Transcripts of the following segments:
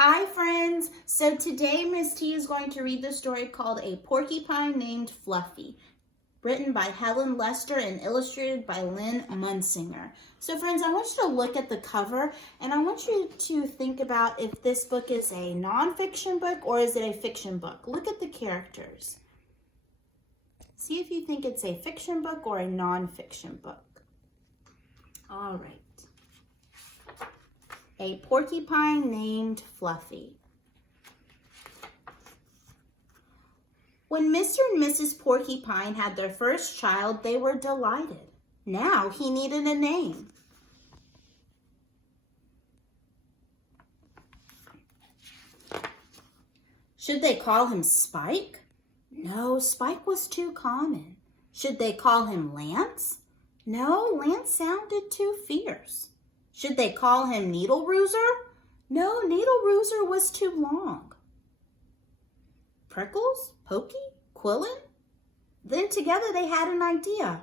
Hi friends! So today Miss T is going to read the story called A Porcupine Named Fluffy, written by Helen Lester and illustrated by Lynn Munsinger. So friends, I want you to look at the cover and I want you to think about if this book is a nonfiction book or is it a fiction book. Look at the characters. See if you think it's a fiction book or a nonfiction book. All right. A Porcupine Named Fluffy. When Mr. and Mrs. Porcupine had their first child, they were delighted. Now he needed a name. Should they call him Spike? No, Spike was too common. Should they call him Lance? No, Lance sounded too fierce. Should they call him Needle Rooser? No, Needle Rooser was too long. Prickles? Pokey? Quillin? Then together they had an idea.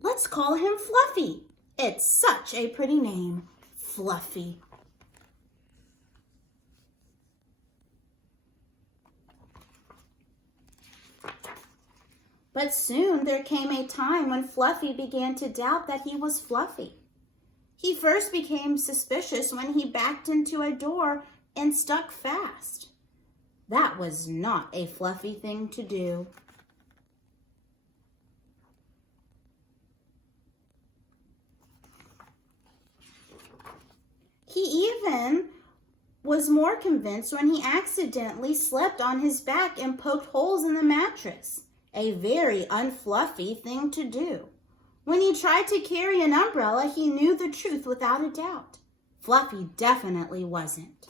Let's call him Fluffy. It's such a pretty name, Fluffy. But soon there came a time when Fluffy began to doubt that he was Fluffy. He first became suspicious when he backed into a door and stuck fast. That was not a Fluffy thing to do. He even was more convinced when he accidentally slept on his back and poked holes in the mattress. A very unfluffy thing to do. When he tried to carry an umbrella, he knew the truth without a doubt. Fluffy definitely wasn't.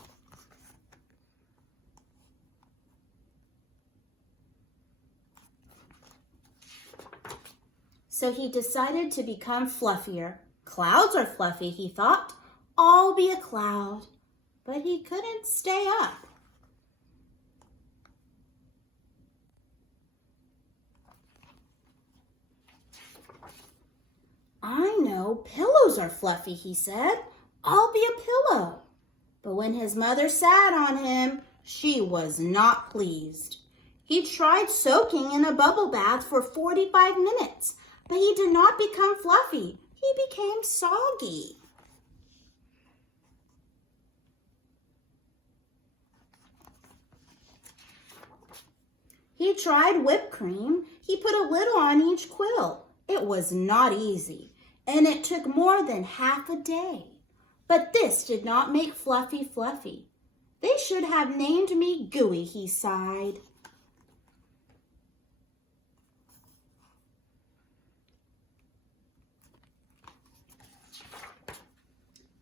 So he decided to become fluffier. Clouds are fluffy, he thought. I'll be a cloud. But he couldn't stay up. I know, pillows are fluffy, he said. I'll be a pillow. But when his mother sat on him, she was not pleased. He tried soaking in a bubble bath for 45 minutes, but he did not become fluffy. He became soggy. He tried whipped cream. He put a little on each quill. It was not easy, and it took more than half a day. But this did not make Fluffy fluffy. They should have named me Gooey, he sighed.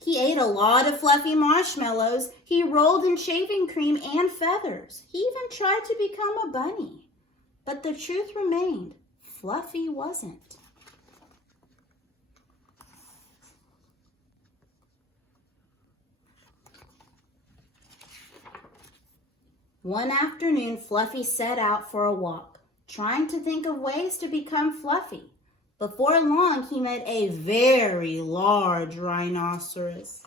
He ate a lot of fluffy marshmallows. He rolled in shaving cream and feathers. He even tried to become a bunny. But the truth remained, Fluffy wasn't. One afternoon, Fluffy set out for a walk, trying to think of ways to become fluffy. Before long, he met a very large rhinoceros.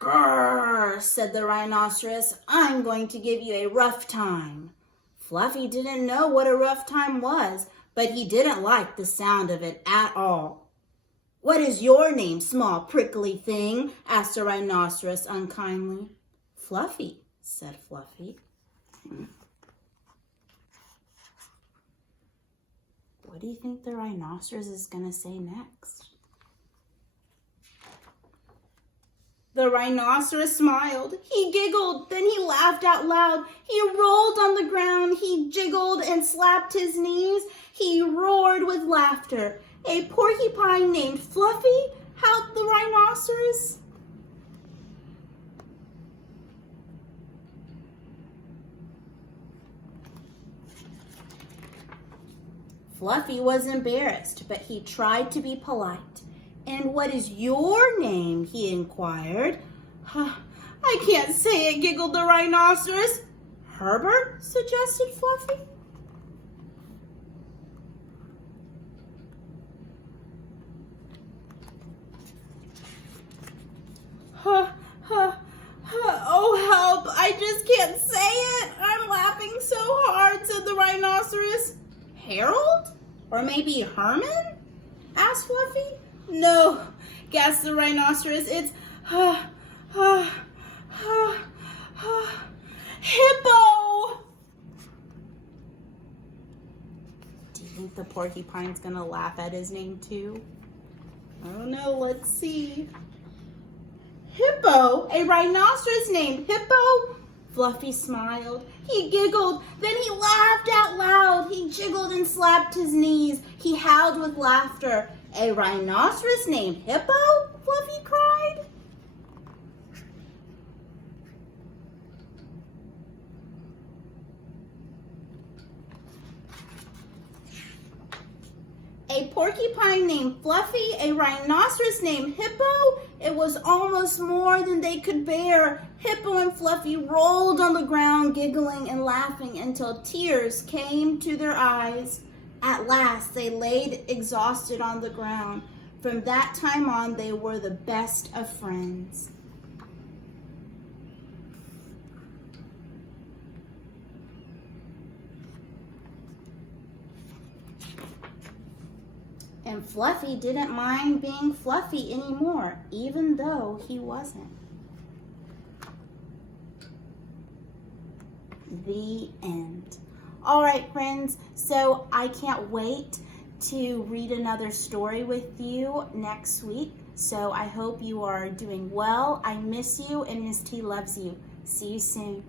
Grrr, said the rhinoceros, I'm going to give you a rough time. Fluffy didn't know what a rough time was, but he didn't like the sound of it at all. What is your name, small prickly thing? Asked the rhinoceros unkindly. Fluffy, said Fluffy. What do you think the rhinoceros is going to say next? The rhinoceros smiled. He giggled, then he laughed out loud. He rolled on the ground. He jiggled and slapped his knees. He roared with laughter. A porcupine named Fluffy? Howled the rhinoceros. Fluffy was embarrassed, but he tried to be polite. And what is your name? He inquired. I can't say it, giggled the rhinoceros. Herbert, suggested Fluffy. Harold? Or maybe Herman? Asked Fluffy. No, gasped the rhinoceros. It's Hippo! Do you think the porcupine's gonna laugh at his name too? I don't know, let's see. Hippo? A rhinoceros named Hippo? Fluffy smiled. He giggled, then he laughed out loud. He jiggled and slapped his knees. He howled with laughter. A rhinoceros named Hippo? Fluffy cried. A porcupine named Fluffy, a rhinoceros named Hippo. It was almost more than they could bear. Hippo and Fluffy rolled on the ground, giggling and laughing until tears came to their eyes. At last, they laid exhausted on the ground. From that time on, they were the best of friends. And Fluffy didn't mind being Fluffy anymore, even though he wasn't. The end. All right, friends, so I can't wait to read another story with you next week. So I hope you are doing well. I miss you, and Miss T loves you. See you soon.